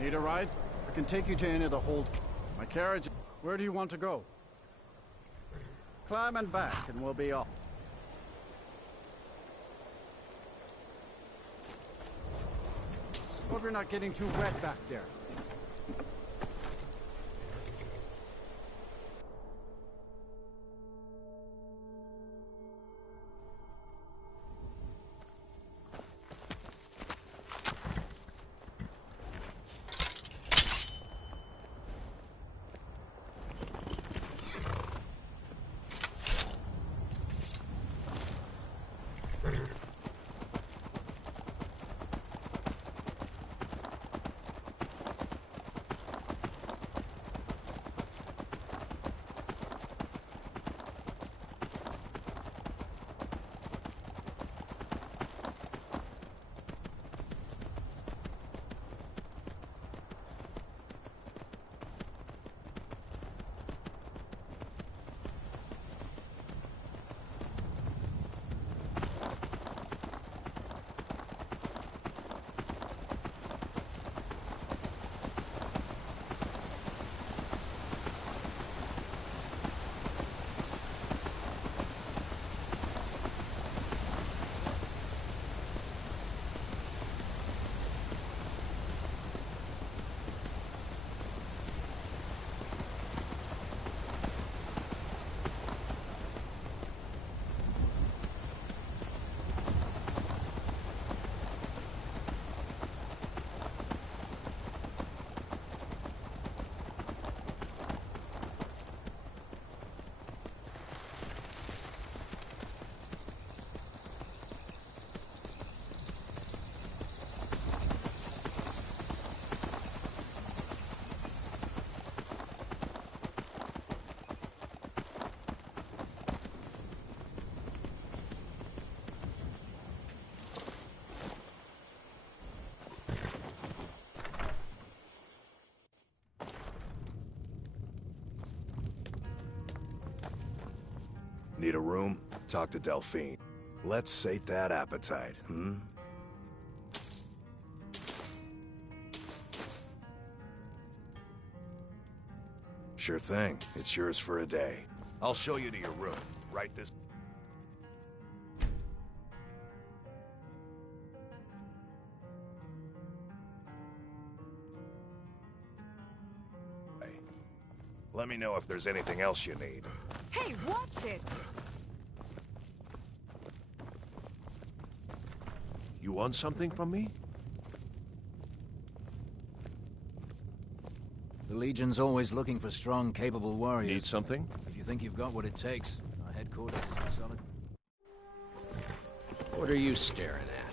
Need a ride? I can take you to any of the hold. My carriage. Where do you want to go? Climb and back, and we'll be off. Hope you're not getting too wet back there. Need a room? Talk to Delphine. Let's sate that appetite, hmm? Sure thing. It's yours for a day. I'll show you to your room. Right this... way. Let me know if there's anything else you need. Hey, watch it! You want something from me? The Legion's always looking for strong, capable warriors. Need something? If you think you've got what it takes, our headquarters is a solid... What are you staring at?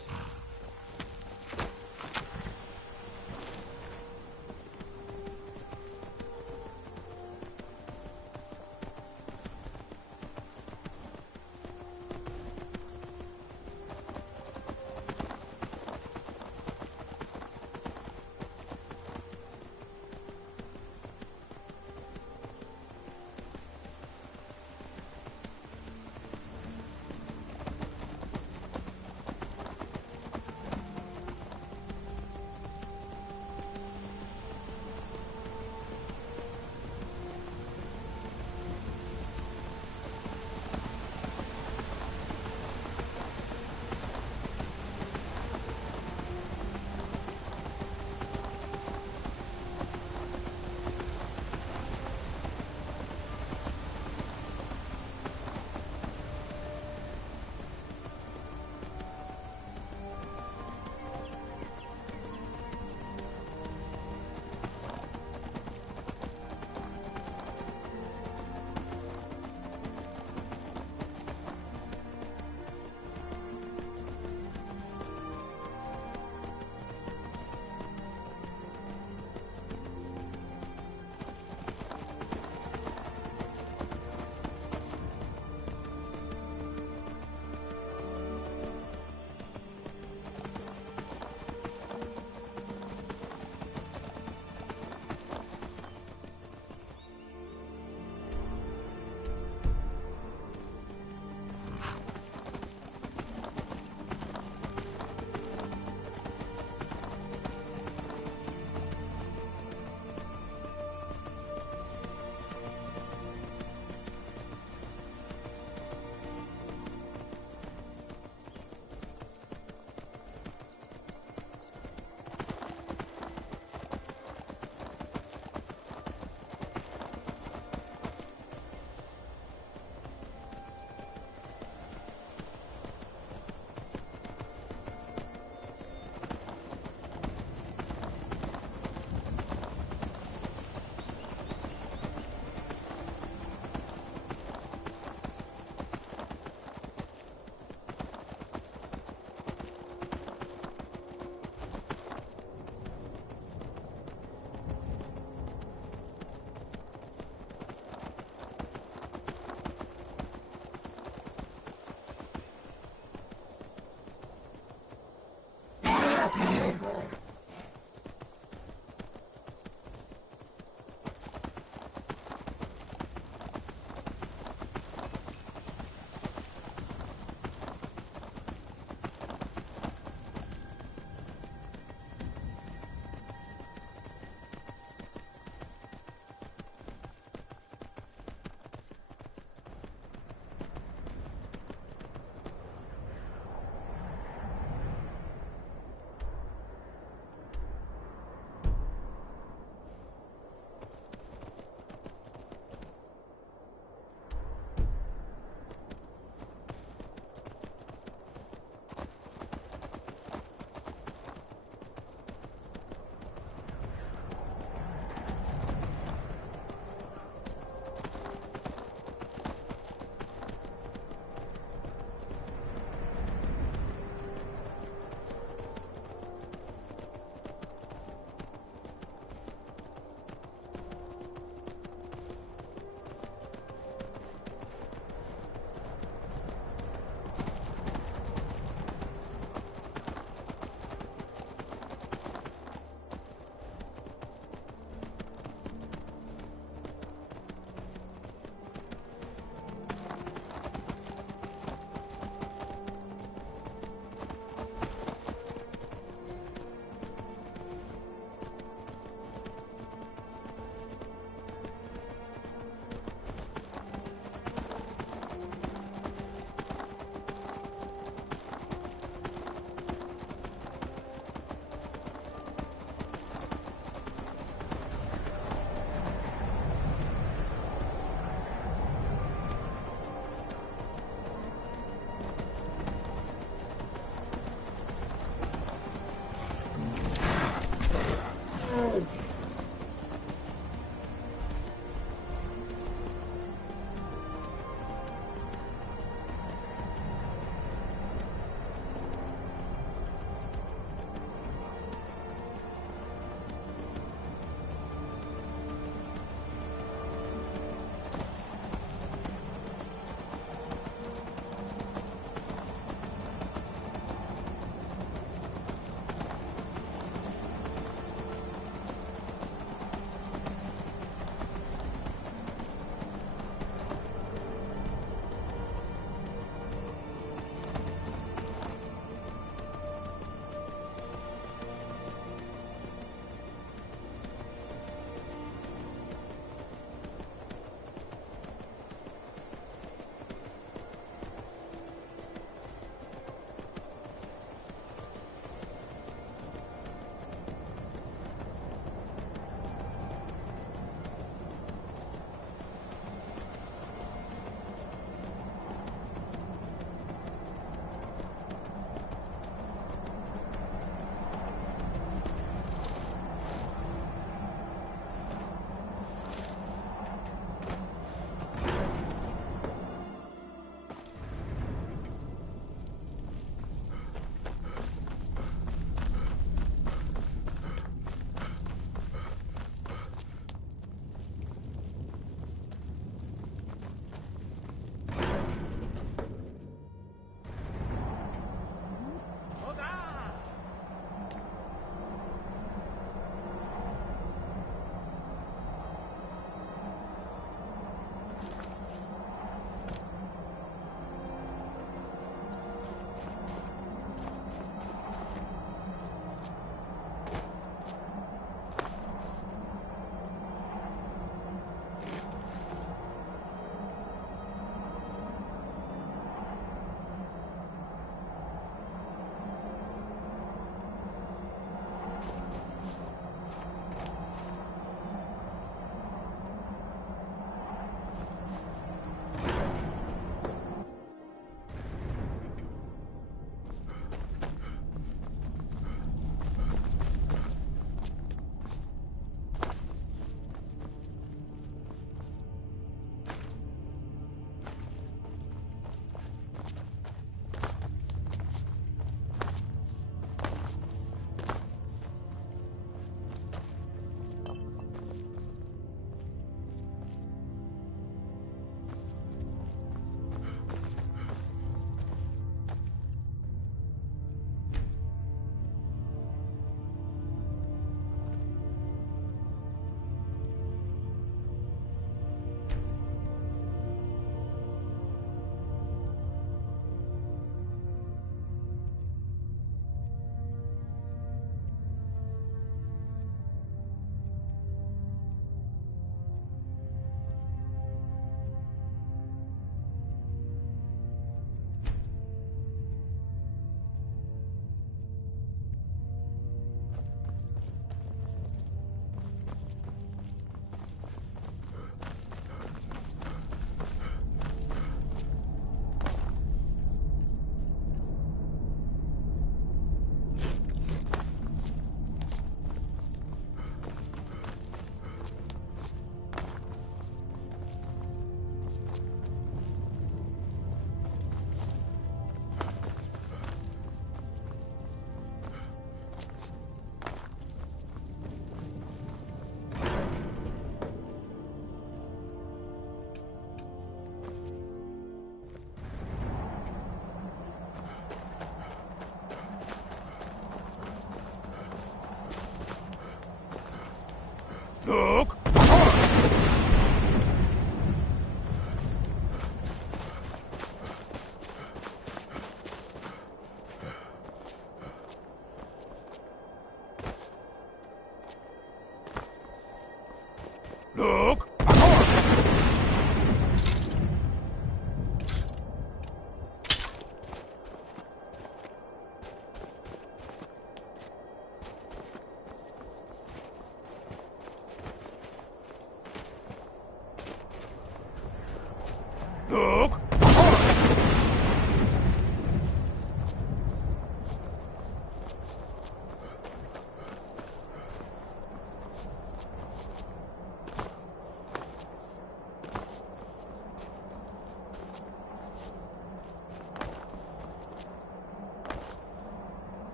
Look!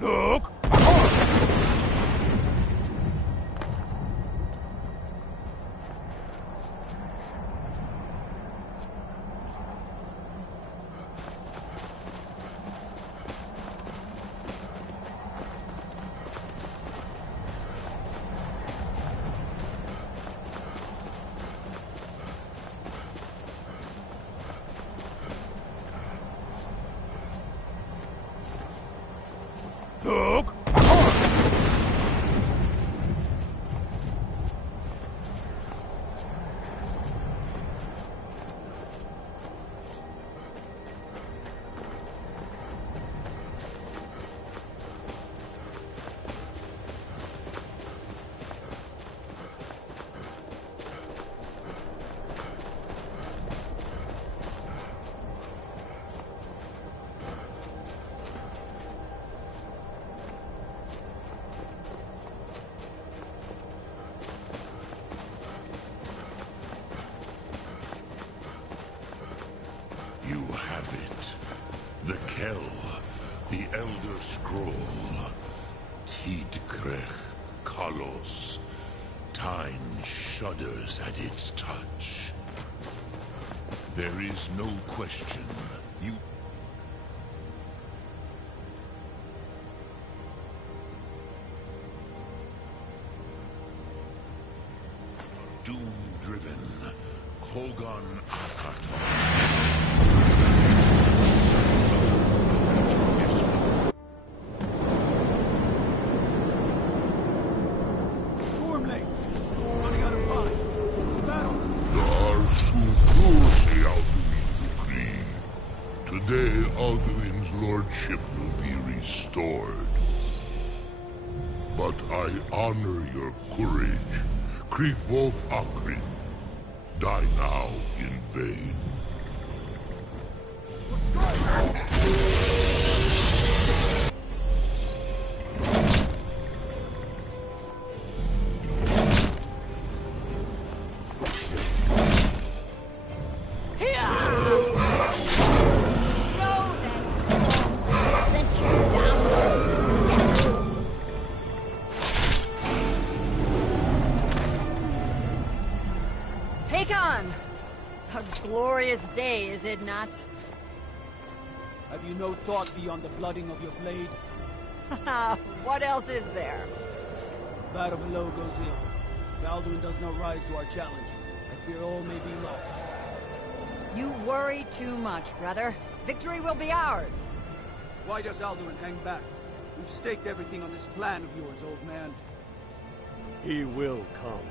Look! Look! You have it. The Kell, the Elder Scroll. Tidkrech Kalos. Time shudders at its touch. There is no question. You... Doom-driven Kogan Akaton. Today, Alduin's lordship will be restored. But I honor your courage. Krivolf Akrin. Die now in vain. A glorious day, is it not? Have you no thought beyond the blooding of your blade? What else is there? Battle below goes ill. If Alduin does not rise to our challenge, I fear all may be lost. You worry too much, brother. Victory will be ours. Why does Alduin hang back? We've staked everything on this plan of yours, old man. He will come.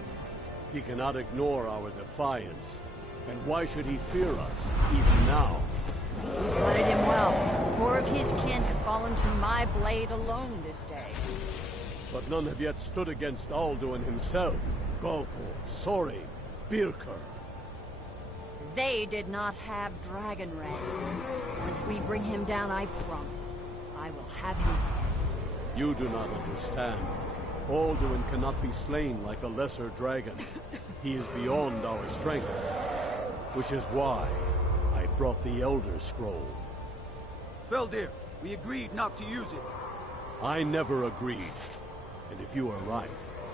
He cannot ignore our defiance. And why should he fear us, even now? We blooded him well. 4 of his kin have fallen to my blade alone this day. But none have yet stood against Alduin himself. Golfor, Sori, Birker. They did not have Dragonrand. Once we bring him down, I promise, I will have his head. You do not understand. Alduin cannot be slain like a lesser dragon. He is beyond our strength. Which is why I brought the Elder Scroll. Feldir, we agreed not to use it. I never agreed. And if you are right,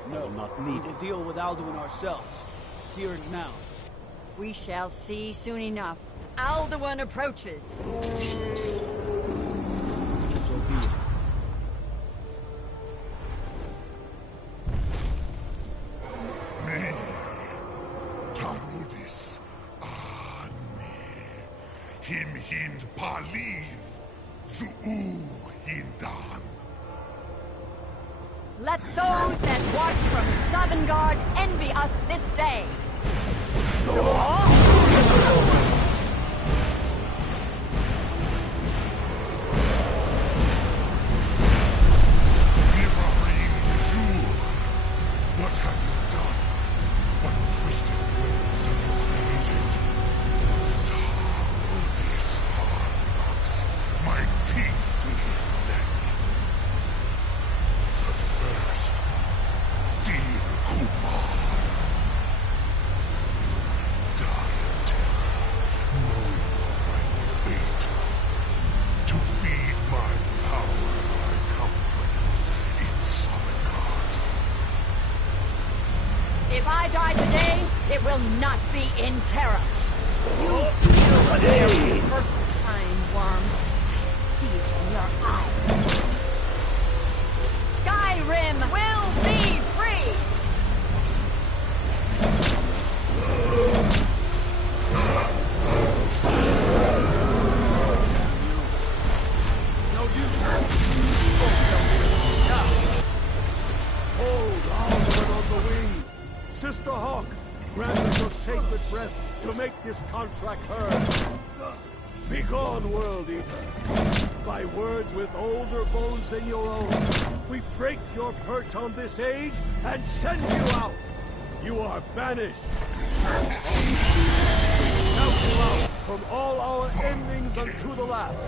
I will not need we will it. deal with Alduin ourselves. Here and now. We shall see soon enough. Alduin approaches. So be it. Me, Tarudis, Him hind paliv, Zuu hindan. Let those that watch from Sovngarde envy us this day. What have you done? What twisted ways? beings have you created? Tar this hard my teeth to his neck. But first, dear Kumar, die of terror, knowing your final fate. To feed my power, I come for you in Sovngarde. If I die today, it will not be in terror. You feel for the first time, worm. I see it in your eyes. Skyrim will be free! It's no use. Now. Hold Alderman on the wing. Sister Hawk, grant us your sacred breath to make this contract heard. Begone, World Eater. By words with older bones than your own, we break your perch on this age and send you out. You are banished. We count you out from all our endings unto the last.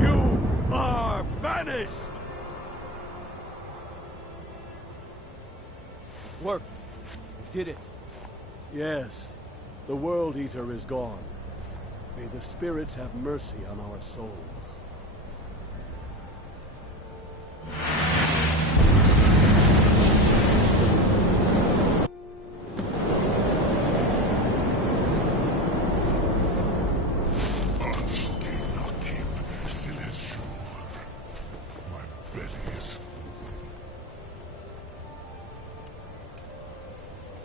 You are banished! Worked. Did it. Yes, the World Eater is gone. May the spirits have mercy on our souls. Celestial. My belly is full.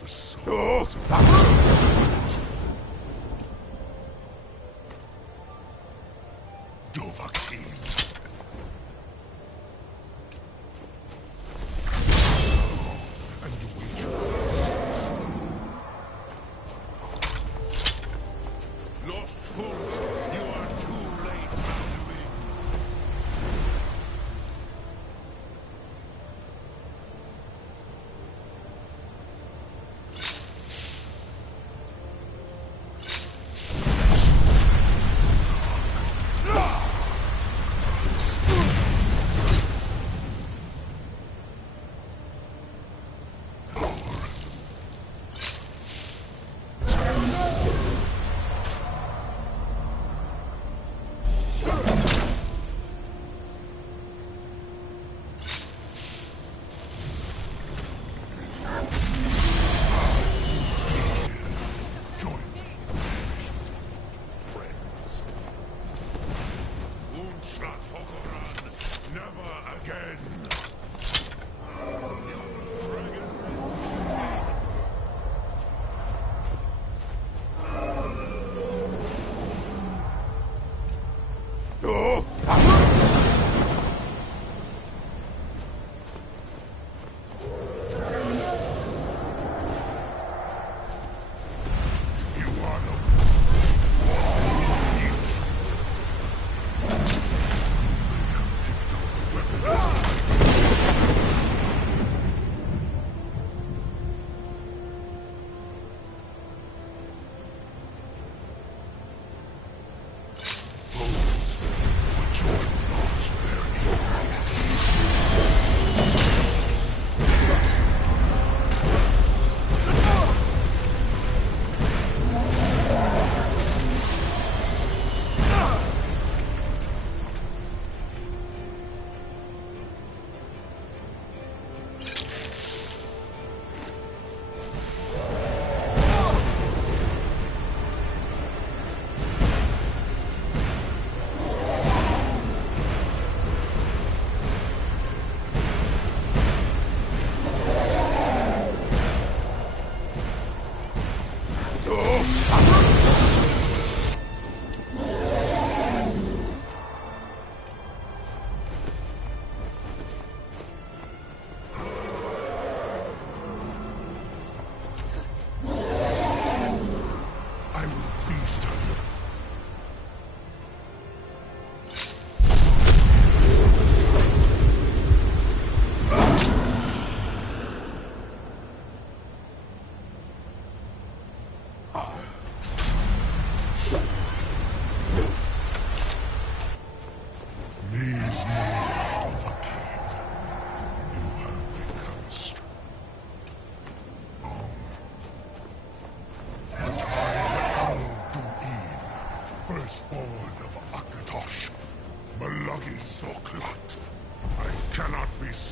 The souls of Dovahkiin. And wait your presence. Lost fools, you are too late, Mandarin.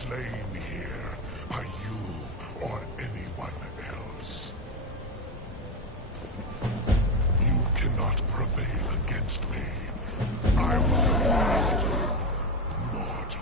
slain here by you or anyone else. You cannot prevail against me. I will be master, mortal.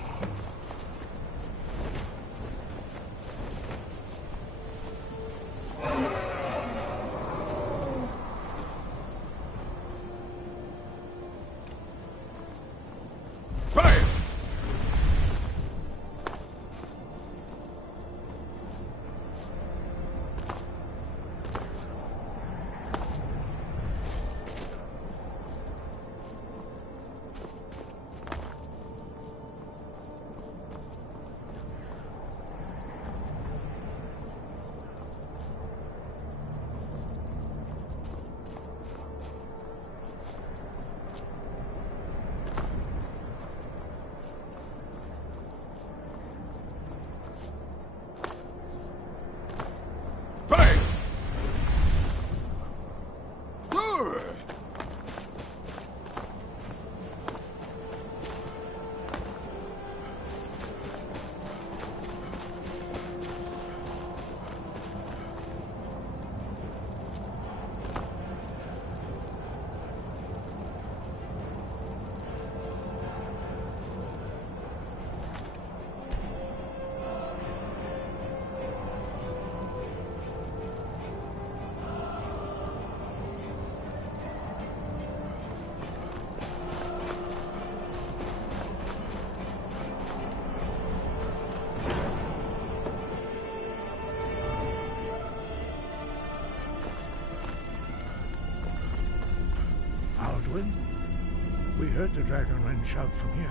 We heard the Dragonren shout from here.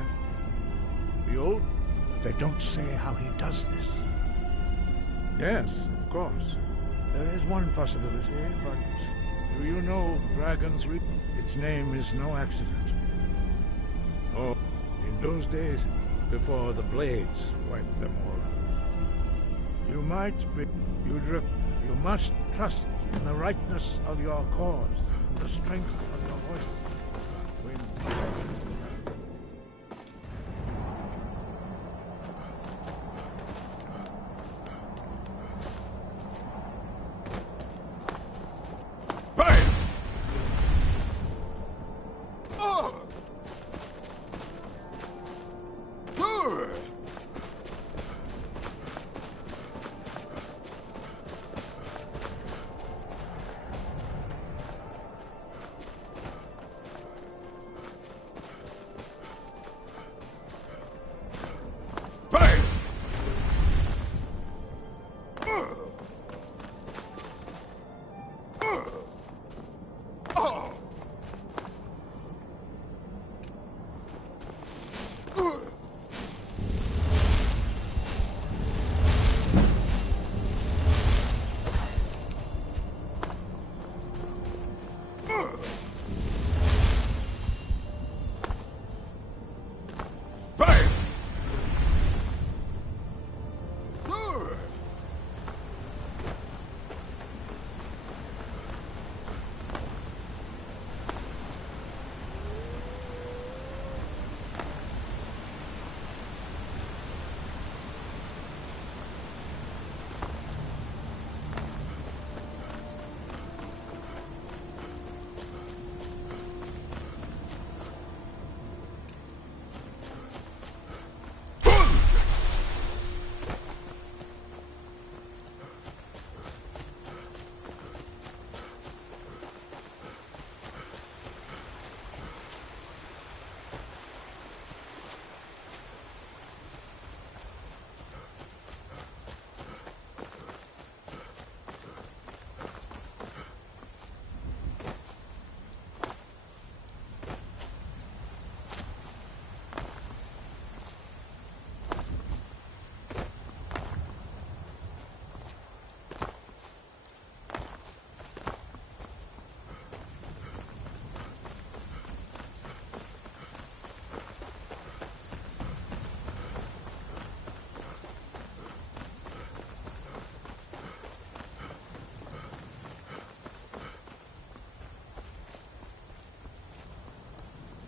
Behold, but they don't say how he does this. Yes, of course. There is one possibility, but do you know Dragon's Reap? Its name is no accident. Oh, in those days, before the Blades wiped them all out. You might be... You must trust in the rightness of your cause, and the strength of your voice.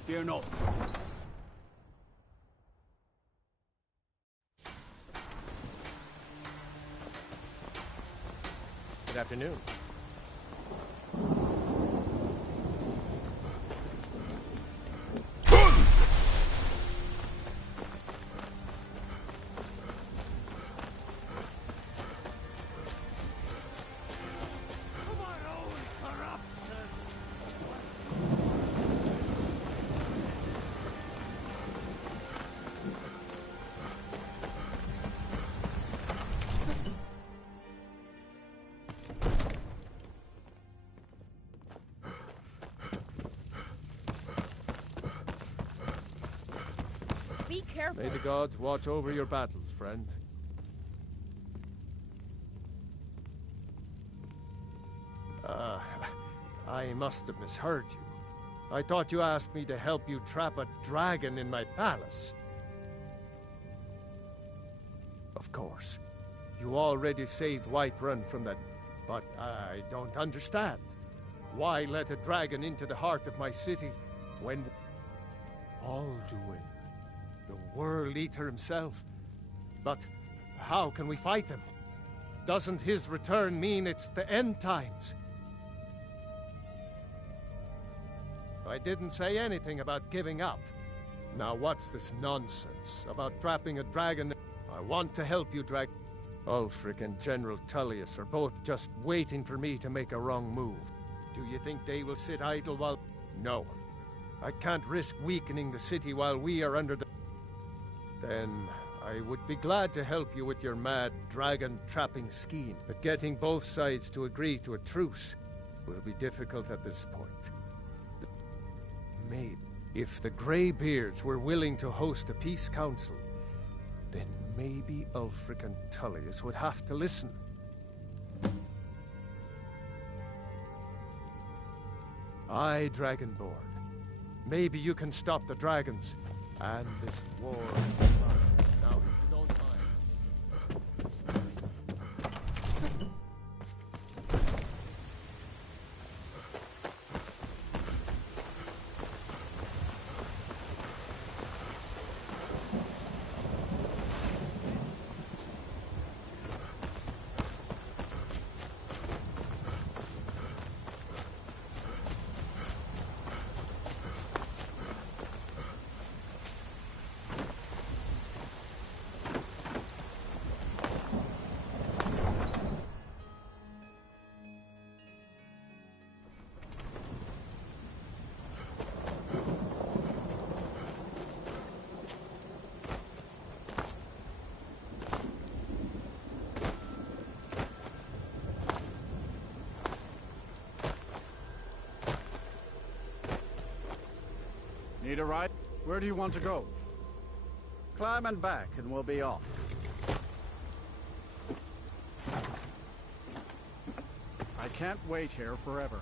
Fear not. Good afternoon. Be careful. May the gods watch over your battles, friend. I must have misheard you. I thought you asked me to help you trap a dragon in my palace. Of course. You already saved Whiterun from that, but I don't understand. Why let a dragon into the heart of my city when Alduin, the World Eater himself? But how can we fight him? Doesn't his return mean it's the end times? I didn't say anything about giving up. Now what's this nonsense about trapping a dragon? I want to help you, Ulfric and General Tullius are both just waiting for me to make a wrong move. Do you think they will sit idle while... No. I can't risk weakening the city while we are under the... Then I would be glad to help you with your mad dragon-trapping scheme. But getting both sides to agree to a truce will be difficult at this point. Maybe if the Greybeards were willing to host a peace council, then maybe Ulfric and Tullius would have to listen. Aye, Dragonborn. Maybe you can stop the dragons and this war. Now, if you don't mind. Need a ride? Where do you want to go? Climb and back, and we'll be off. I can't wait here forever.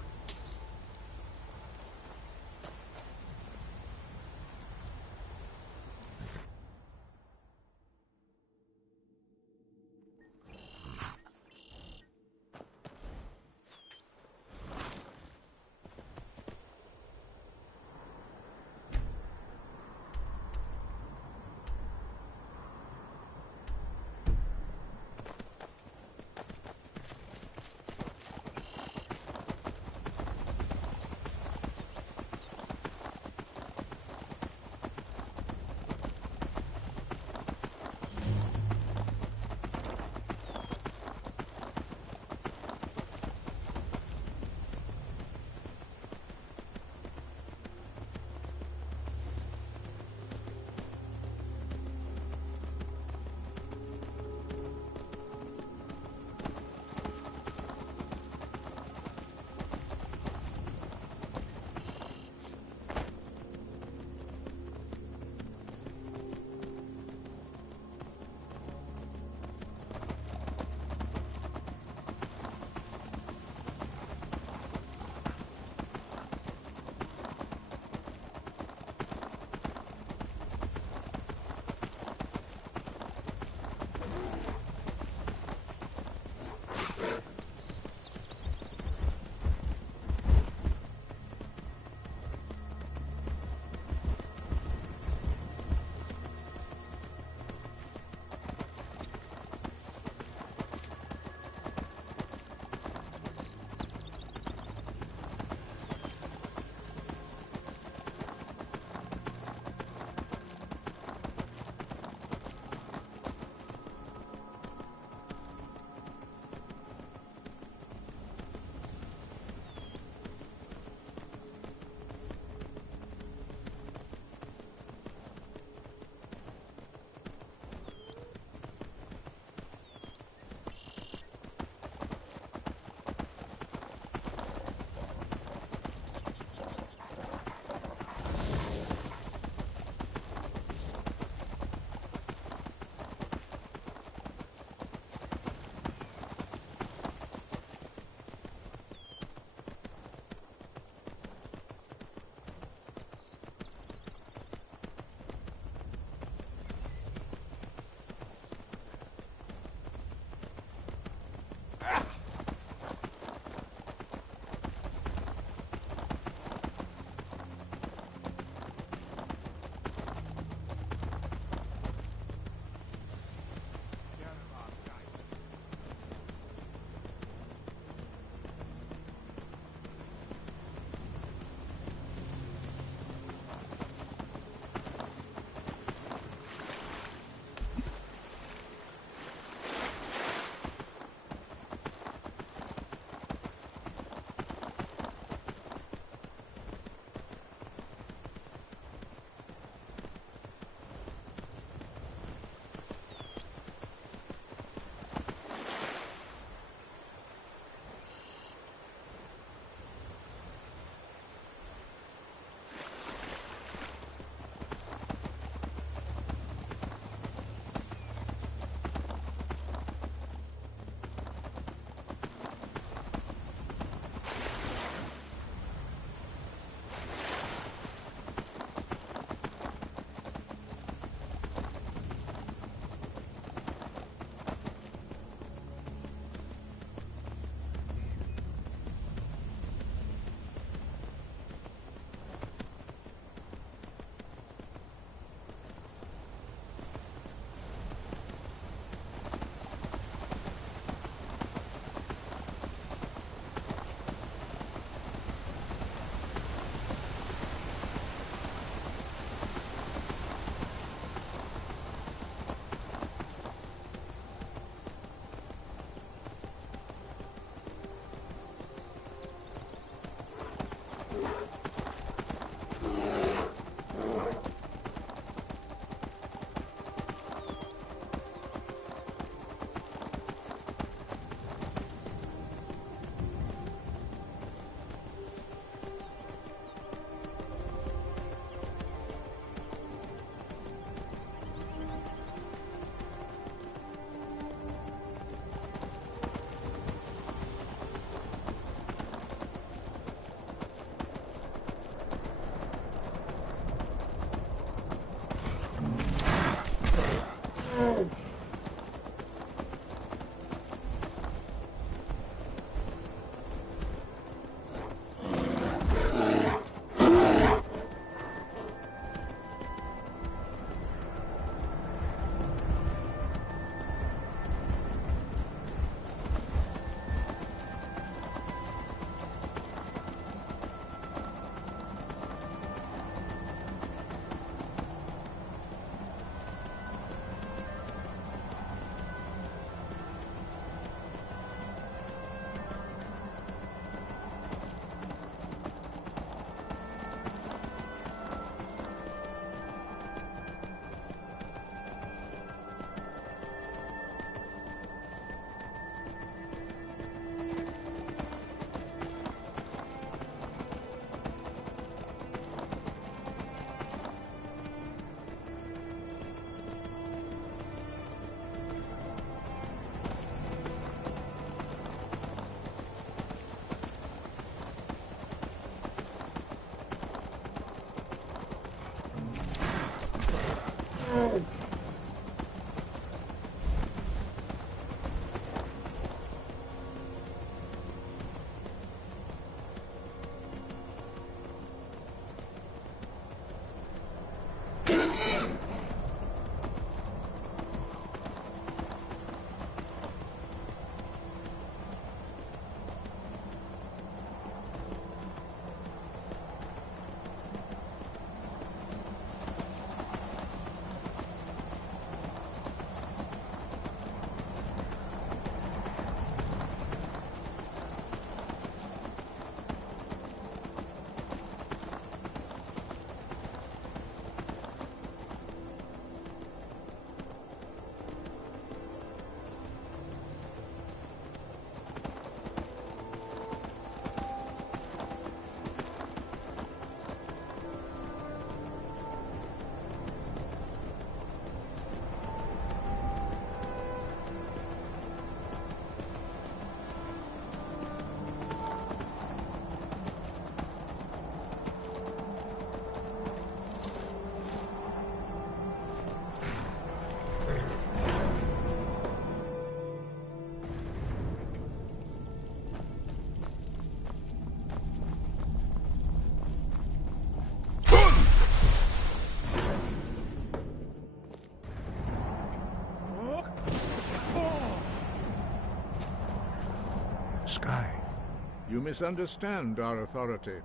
You misunderstand our authority.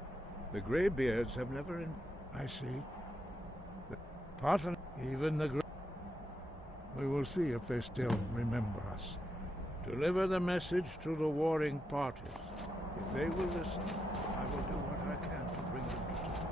The Greybeards have never I see. Even the We will see if they still remember us. Deliver the message to the warring parties. If they will listen, I will do what I can to bring them to terms.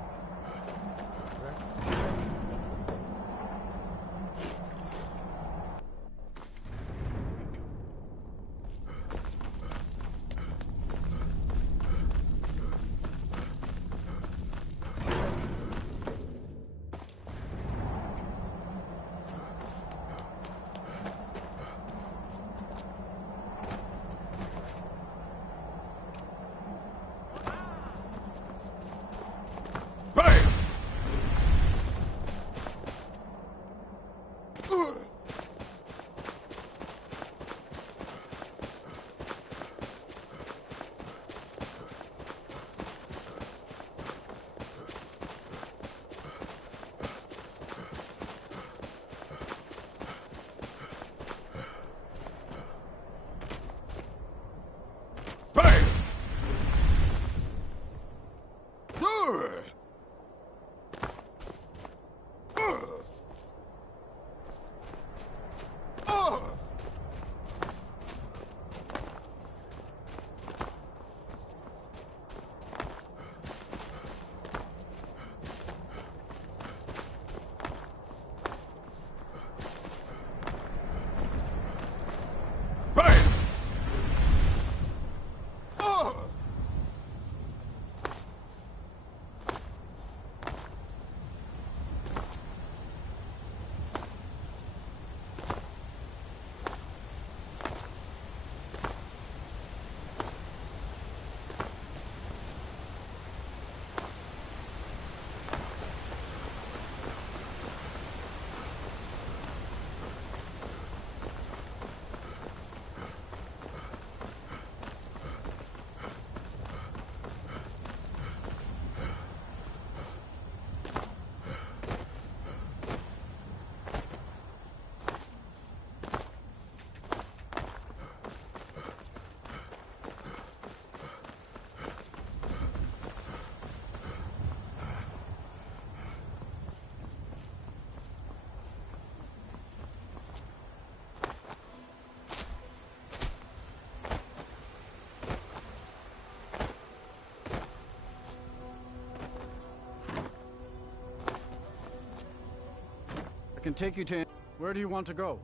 I can take you to... Where do you want to go?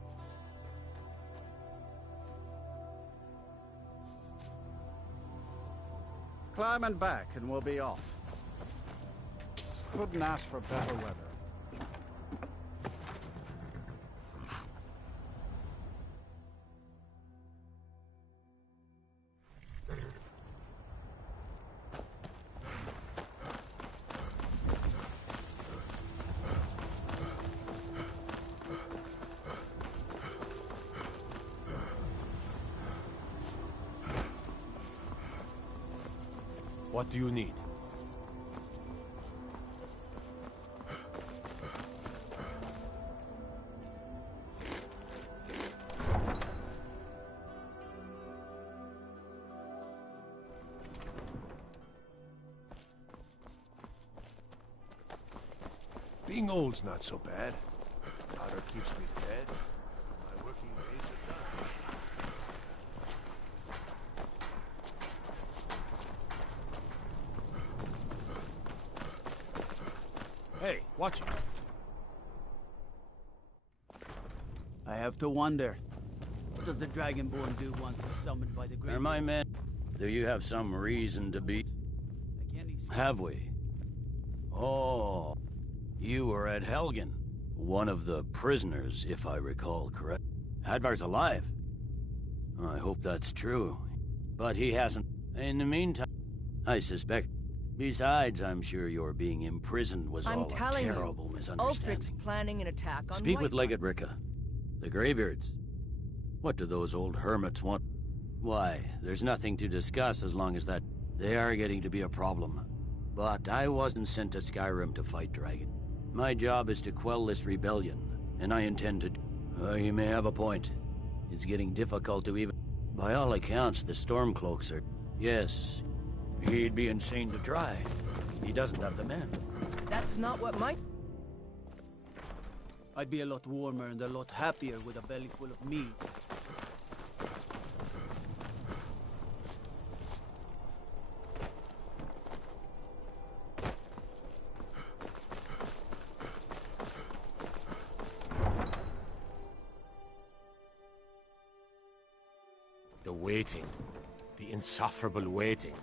Climb and back, and we'll be off. Couldn't ask for better weather. What do you need? Being old's not so bad. Powder keeps me fed. My working days are done. Hey, watch it. I have to wonder. What does the Dragonborn do once he's summoned by the Great? Are my men... Do you have some reason to be... Have we? Oh... You were at Helgen. One of the prisoners, if I recall correct. Hadvar's alive. I hope that's true. But he hasn't... In the meantime, I suspect... Besides, I'm sure your being imprisoned was all a terrible misunderstanding. Ulfric's planning an attack on Speak with Legate Ricka. The Greybeards. What do those old hermits want? Why, there's nothing to discuss as long as that... They are getting to be a problem. But I wasn't sent to Skyrim to fight dragon. My job is to quell this rebellion, and I intend to... you may have a point. It's getting difficult to even... By all accounts, the Stormcloaks are... Yes, He'd be insane to try. He doesn't have the men. That's not what my... I'd be a lot warmer and a lot happier with a belly full of meat. The waiting. The insufferable waiting.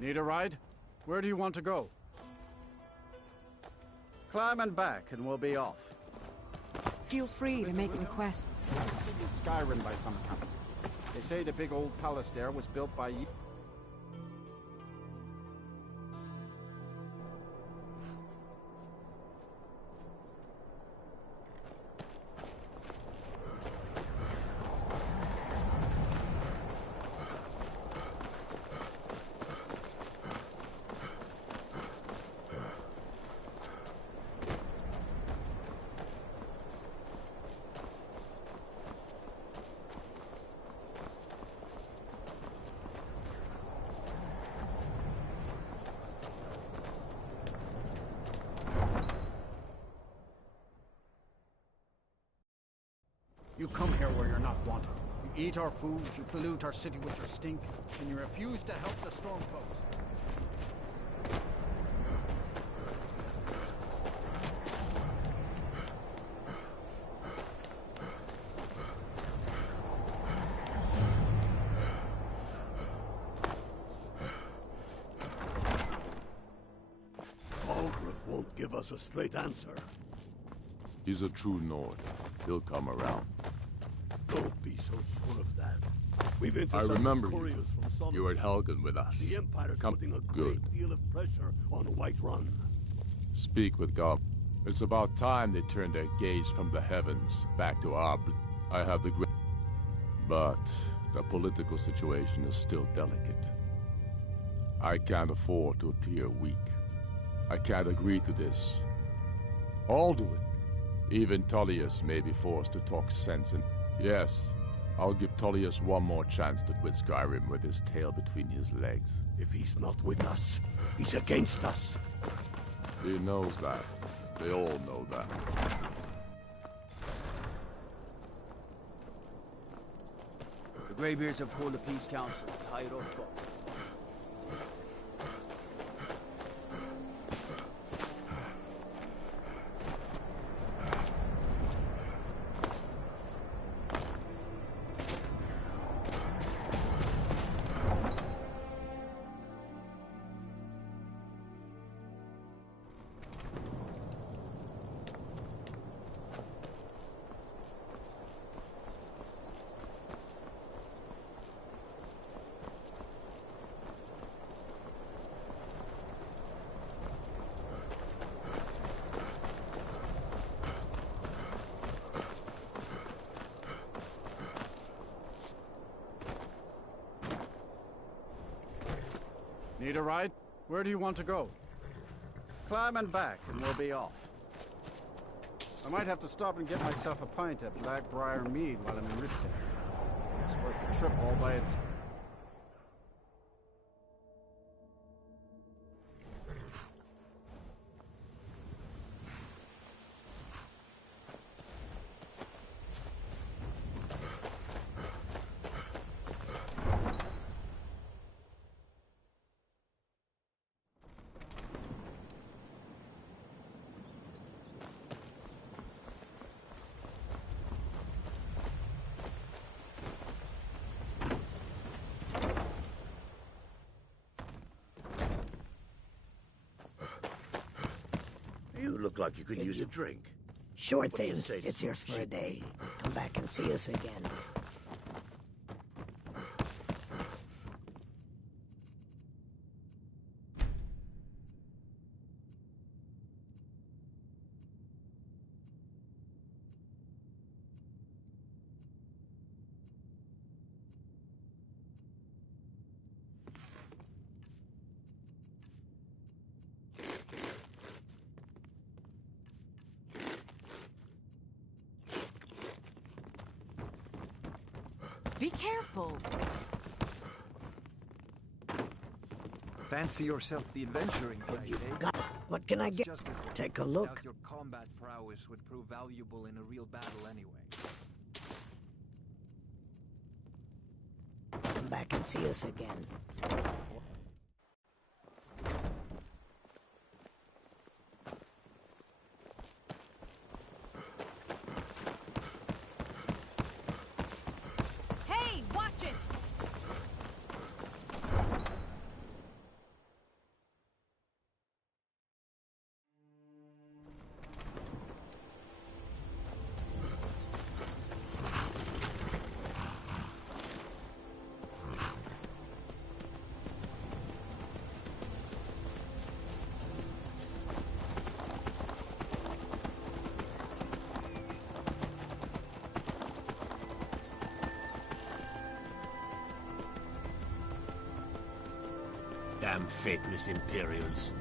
Need a ride? Where do you want to go? Climb and back, and we'll be off. Feel free to make requests. City of Skyrim by some accounts. They say the big old palace there was built by ye. You come here where you're not wanted. You eat our food, you pollute our city with your stink, and you refuse to help the Stormcloaks. Algrith won't give us a straight answer. He's a true Nord. He'll come around. Don't be so sure of that. We've I intercepted remember couriers you. from Solomon. You were at Helgen with us. The Empire's Come. putting a Good. great deal of pressure on Whiterun. Speak with God. It's about time they turned their gaze from the heavens back to our... I have the great... But the political situation is still delicate. I can't afford to appear weak. I can't agree to this. All do it. Even Tullius may be forced to talk sense and... Yes, I'll give Tullius one more chance to quit Skyrim with his tail between his legs. If he's not with us, he's against us. He knows that. They all know that. The Greybeards have called a peace council at High Rothgard. Need a ride? Where do you want to go? Climb and back, and we'll be off. I might have to stop and get myself a pint at Blackbriar Mead while I'm in Riften. It's worth the trip all by itself. look like you could use a drink. Sure What do you thing. say to It's some yours for a cheap day. Come back and see us again. Be careful. Fancy yourself the adventuring type, eh? What can I get? Take a look. Doubt your combat prowess would prove valuable in a real battle anyway. Come back and see us again. Hey, watch it! Damn faithless Imperials.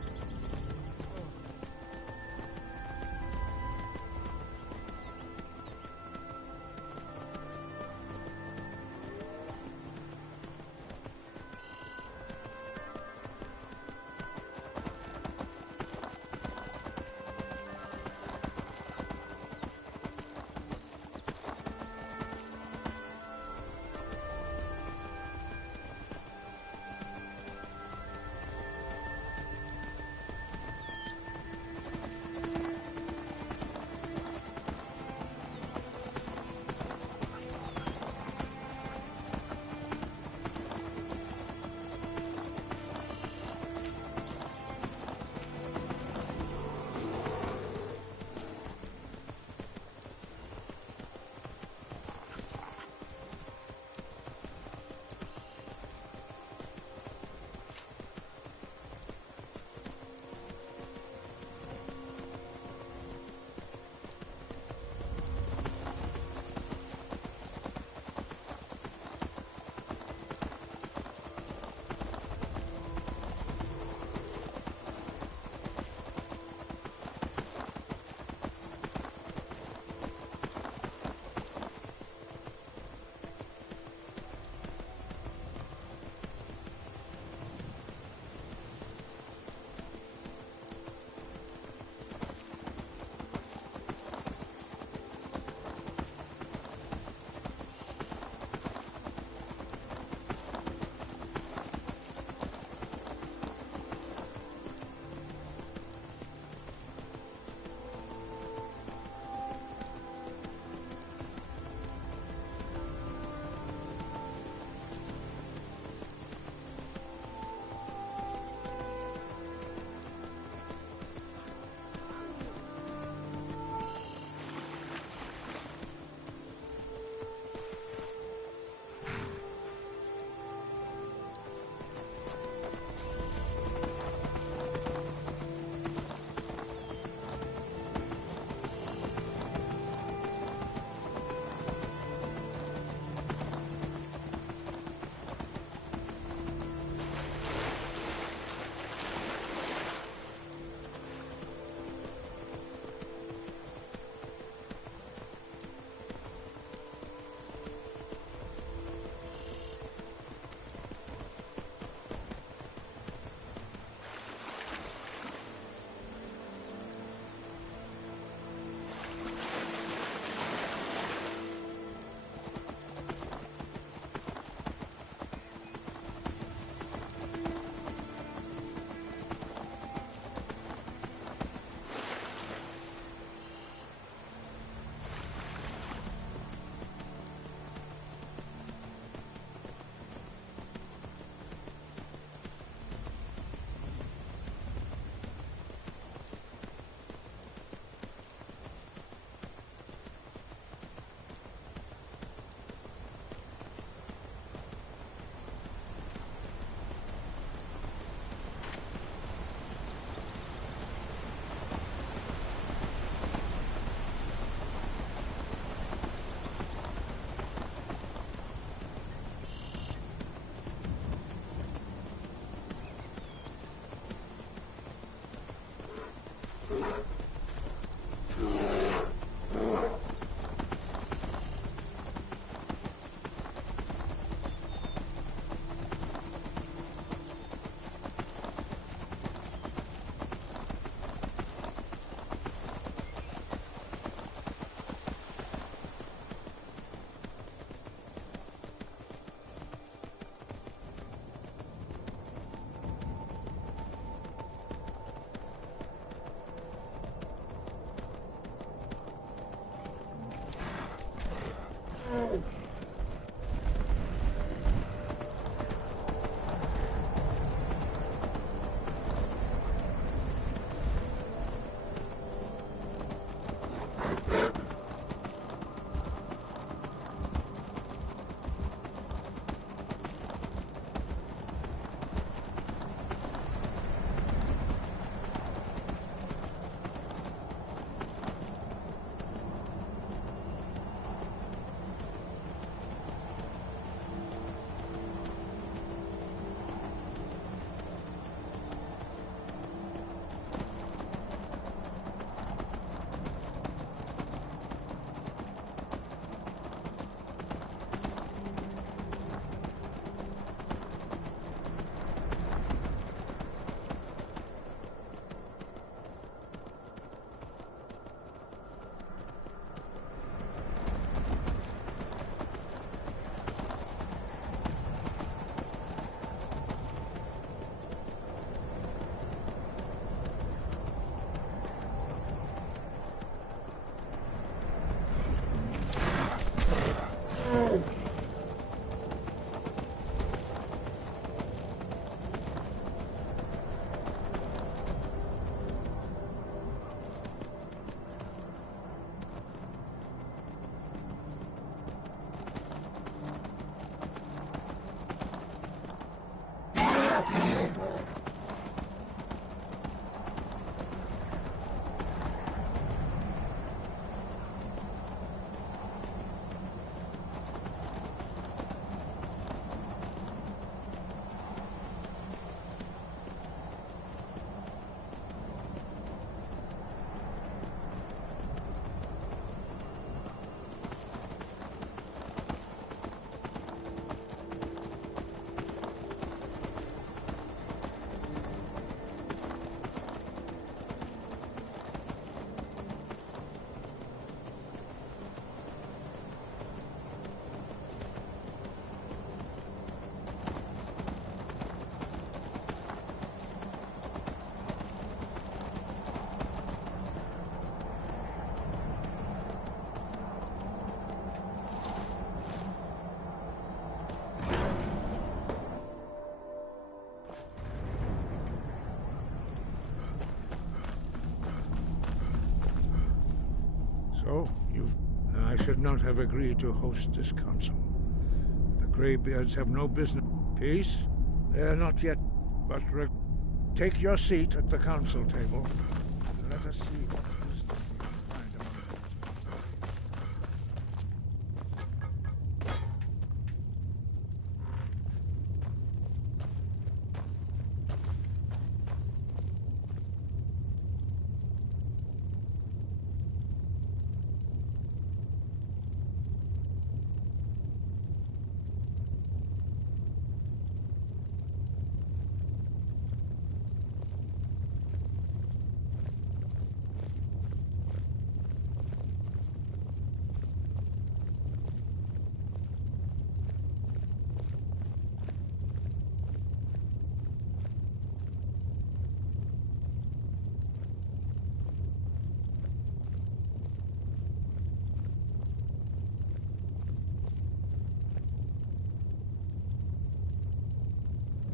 So, I should not have agreed to host this council. The Greybeards have no business. Peace? They are not yet, but take your seat at the council table. Let us see what wisdom we can find among them.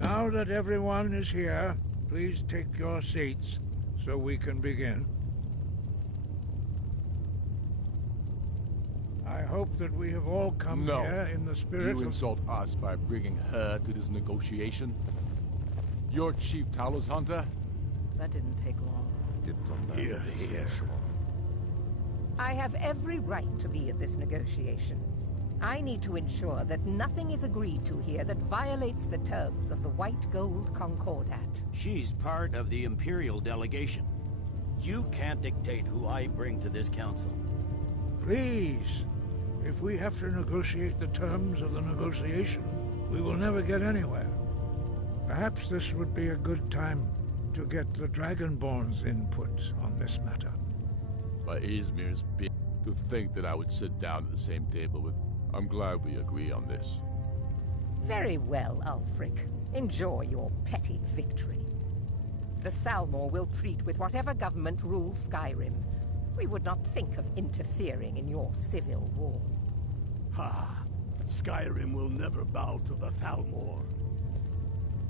Now that everyone is here, please take your seats so we can begin. I hope that we have all come here in the spirit You insult us by bringing her to this negotiation? You're Chief Talos Hunter? That didn't take long. Here. I have every right to be at this negotiation. I need to ensure that nothing is agreed to here that violates the terms of the White Gold Concordat. She's part of the Imperial delegation. You can't dictate who I bring to this council. Please, if we have to negotiate the terms of the negotiation, we will never get anywhere. Perhaps this would be a good time to get the Dragonborn's input on this matter. By Izmir's bit, to think that I would sit down at the same table with... I'm glad we agree on this. Very well, Ulfric. Enjoy your petty victory. The Thalmor will treat with whatever government rules Skyrim. We would not think of interfering in your civil war. Ha! Skyrim will never bow to the Thalmor.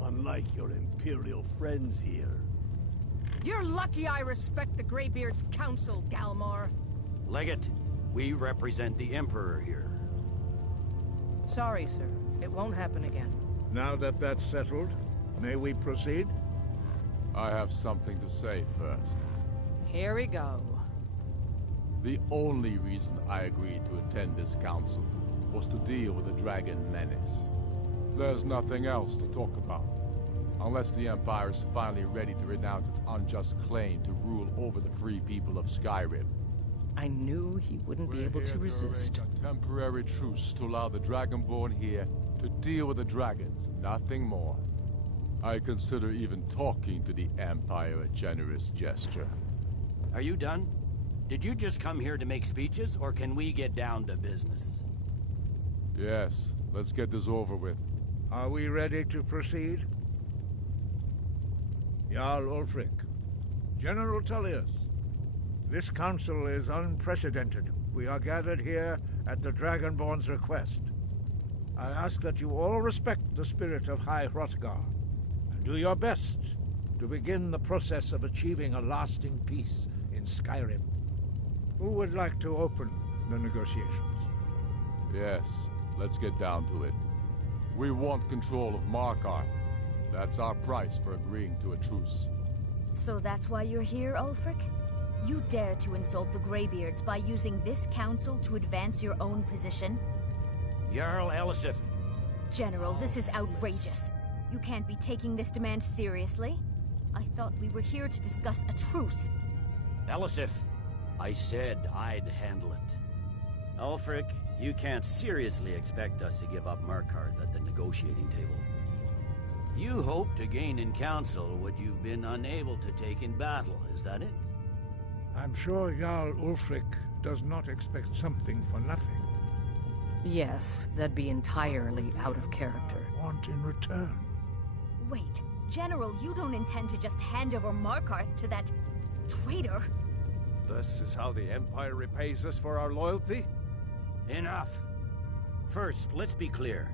Unlike your Imperial friends here. You're lucky I respect the Greybeard's counsel, Galmar. Legate, we represent the Emperor here. Sorry, sir. It won't happen again. Now that that's settled, may we proceed? I have something to say first. Here we go. The only reason I agreed to attend this council was to deal with the Dragon Menace. There's nothing else to talk about. Unless the Empire is finally ready to renounce its unjust claim to rule over the free people of Skyrim. I knew he wouldn't be able to resist. A temporary truce to allow the Dragonborn here to deal with the dragons, nothing more. I consider even talking to the Empire a generous gesture. Are you done? Did you just come here to make speeches, or can we get down to business? Yes, let's get this over with. Are we ready to proceed? Jarl Ulfric, General Tullius, this council is unprecedented. We are gathered here at the Dragonborn's request. I ask that you all respect the spirit of High Hrothgar, and do your best to begin the process of achieving a lasting peace in Skyrim. Who would like to open the negotiations? Yes, let's get down to it. We want control of Markarth. That's our price for agreeing to a truce. So that's why you're here, Ulfric? You dare to insult the Greybeards by using this council to advance your own position? Jarl Elisif. General, this is outrageous. You can't be taking this demand seriously. I thought we were here to discuss a truce. Elisif, I said I'd handle it. Ulfric, you can't seriously expect us to give up Markarth at the negotiating table. You hope to gain in council what you've been unable to take in battle, is that it? I'm sure Jarl Ulfric does not expect something for nothing. Yes, that'd be entirely out of character. Want in return? Wait, General, you don't intend to just hand over Markarth to that traitor? This is how the Empire repays us for our loyalty? Enough. First, let's be clear.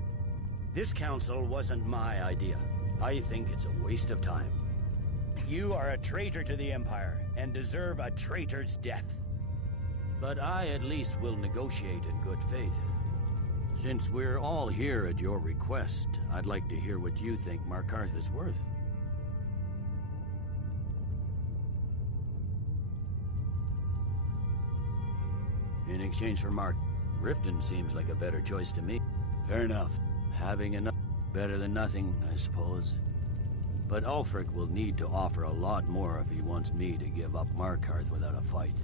This council wasn't my idea. I think it's a waste of time. You are a traitor to the Empire, and deserve a traitor's death. But I at least will negotiate in good faith. Since we're all here at your request, I'd like to hear what you think Markarth is worth. In exchange for Mark, Riften seems like a better choice to me. Fair enough. Having enough, better than nothing, I suppose. But Ulfric will need to offer a lot more if he wants me to give up Markarth without a fight.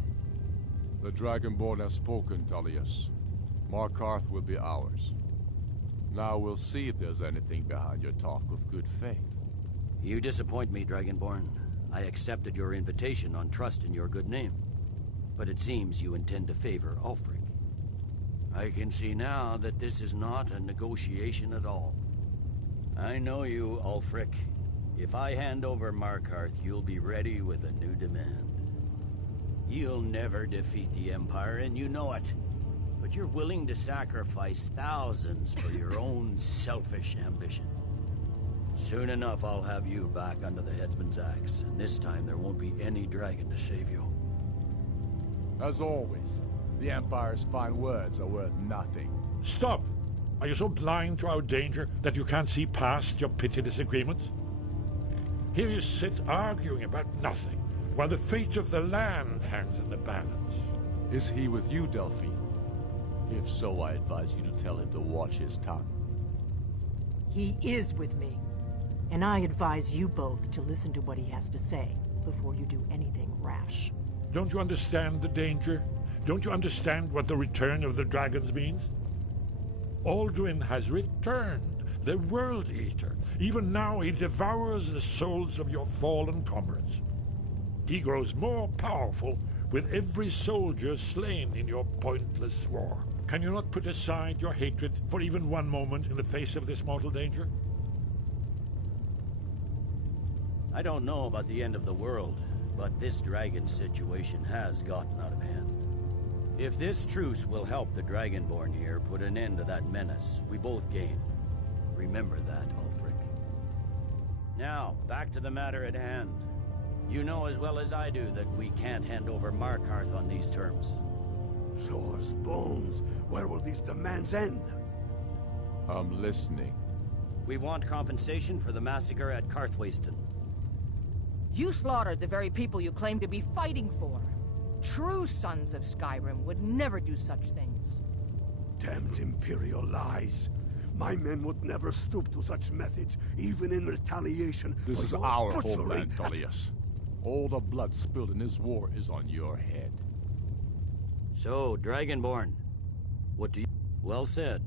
The Dragonborn has spoken, Tullius. Markarth will be ours. Now we'll see if there's anything behind your talk of good faith. You disappoint me, Dragonborn. I accepted your invitation on trust in your good name. But it seems you intend to favor Ulfric. I can see now that this is not a negotiation at all. I know you, Ulfric. If I hand over Markarth, you'll be ready with a new demand. You'll never defeat the Empire, and you know it. But you're willing to sacrifice thousands for your own selfish ambition. Soon enough, I'll have you back under the headsman's axe, and this time there won't be any dragon to save you. As always, the Empire's fine words are worth nothing. Stop! Are you so blind to our danger that you can't see past your petty disagreements? Here you sit arguing about nothing, while the fate of the land hangs in the balance. Is he with you, Delphine? If so, I advise you to tell him to watch his tongue. He is with me. And I advise you both to listen to what he has to say before you do anything rash. Don't you understand the danger? Don't you understand what the return of the dragons means? Alduin has returned, the World Eater. Even now he devours the souls of your fallen comrades. He grows more powerful with every soldier slain in your pointless war. Can you not put aside your hatred for even one moment in the face of this mortal danger? I don't know about the end of the world, but this dragon situation has gotten out of hand. If this truce will help the Dragonborn here put an end to that menace, we both gain. Remember that, Ulfric. Now, back to the matter at hand. You know as well as I do that we can't hand over Markarth on these terms. Show us bones. Where will these demands end? I'm listening. We want compensation for the massacre at Karthwasten. You slaughtered the very people you claim to be fighting for. True sons of Skyrim would never do such things. Damned Imperial lies. My men would never stoop to such methods, even in retaliation. This is our homeland, Tullius. All the blood spilled in this war is on your head. So, Dragonborn, what do you... Well said.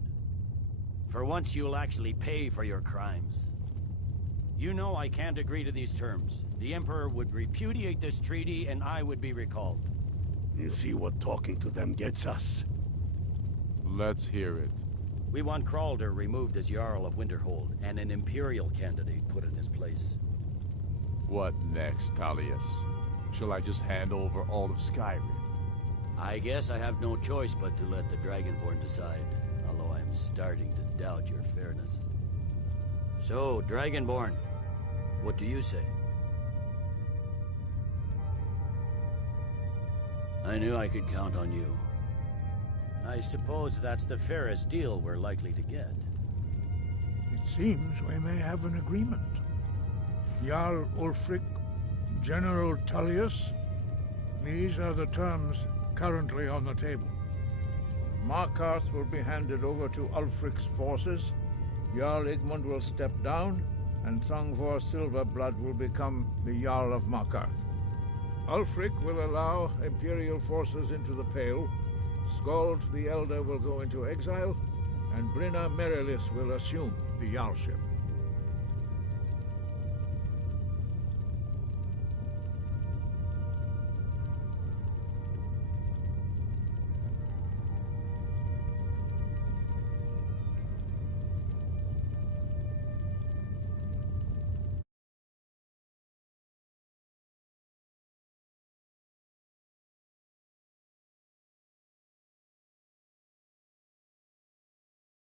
For once you'll actually pay for your crimes. You know I can't agree to these terms. The Emperor would repudiate this treaty and I would be recalled. You see what talking to them gets us? Let's hear it. We want Kralder removed as Jarl of Winterhold, and an Imperial candidate put in his place. What next, Tullius? Shall I just hand over all of Skyrim? I guess I have no choice but to let the Dragonborn decide, although I'm starting to doubt your fairness. So, Dragonborn, what do you say? I knew I could count on you. I suppose that's the fairest deal we're likely to get. It seems we may have an agreement. Jarl Ulfric, General Tullius. These are the terms currently on the table. Markarth will be handed over to Ulfric's forces. Jarl Igmund will step down, and Thongvor Silverblood will become the Jarl of Markarth. Ulfric will allow Imperial forces into the Pale. Skald the Elder will go into exile, and Brynna Merilis will assume the Jarlship.